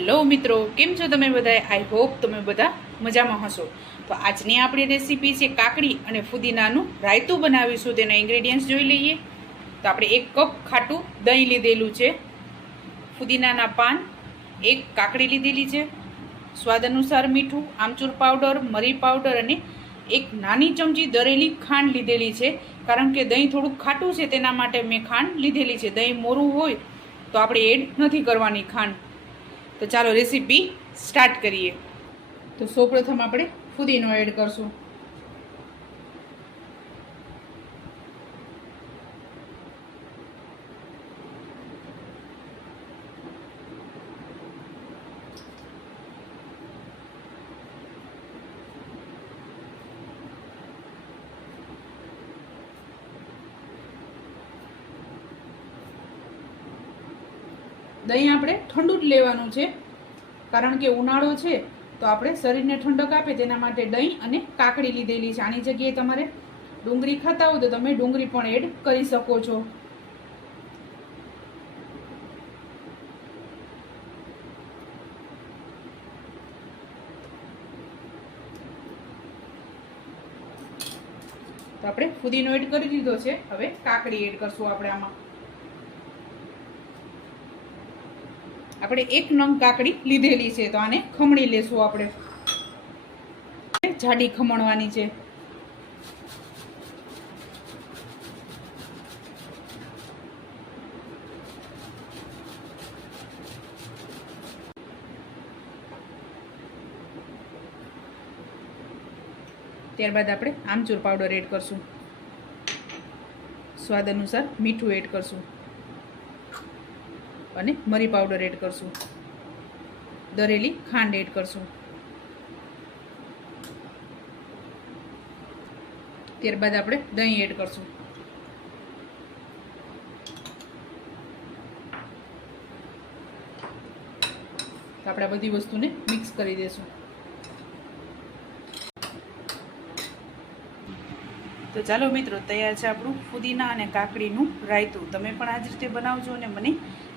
Hello મિત્રો, કેમ છો તમે બધા આઈ હોપ તમે બધા મજામાં હશો. તો આજની આપણી રેસીપી છે કાકડી અને ફુદીનાનું રાયતું બનાવીશું. તેના ઇન્ગ્રેડિયન્ટ્સ જોઈ લઈએ. તો આપણે એક કપ ખાટું દહીં લીધેલું છે. ફુદીનાના પાન, એક કાકડી લીધેલી છે. સ્વાદ અનુસાર મીઠું, આમચૂર પાવડર, મરી પાવડર અને એક નાની ચમચી દરેલી ખાંડ લીધેલી છે. કારણ કે દહીં થોડુંક ખાટું છે, તેના માટે મેં ખાંડ લીધેલી છે. દહીં મોરું હોય તો આપણે એડ નથી કરવાની ખાંડ. તો ચાલો રેસીપી સ્ટાર્ટ કરીએ. તો સૌપ્રથમ આપણે ફુદીનો એડ કરશું. દહીં આપણે ઠંડુ જ લેવાનું છે. કારણ કે ઉનાળો છે, તો આપણે શરીરને ઠંડક આપે તેના માટે દહીં અને કાકડી લીધેલી છે. આની જગ્યાએ તમારે ડુંગળી ખાતા હોય તો તમે ડુંગળી પણ એડ કરી શકો છો. તો આપણે ફુદીનો એડ કરી દીધો છે. હવે કાકડી એડ કરશું આપણે આમાં. આપણે એક નંગ કાકડી લીધેલી છે, તો આને ખમણી લેશું આપણે. જાડી ખમણવાની છે. ત્યારબાદ આપણે આમચૂર પાવડર એડ કરશું. સ્વાદ અનુસાર મીઠું એડ કરશું. અને મરી પાવડર એડ કરશું. દરેલી ખાંડ એડ કરશું. ત્યારબાદ આપણે દહીં એડ કરશું. તો આપણે આ બધી વસ્તુને મિક્સ કરી દઈશું તો ચાલો મિત્રો, તૈયાર છે આપણું ફુદીના અને કાકડીનું રાયતું. તમે પણ આ જ રીતે બનાવજો અને મને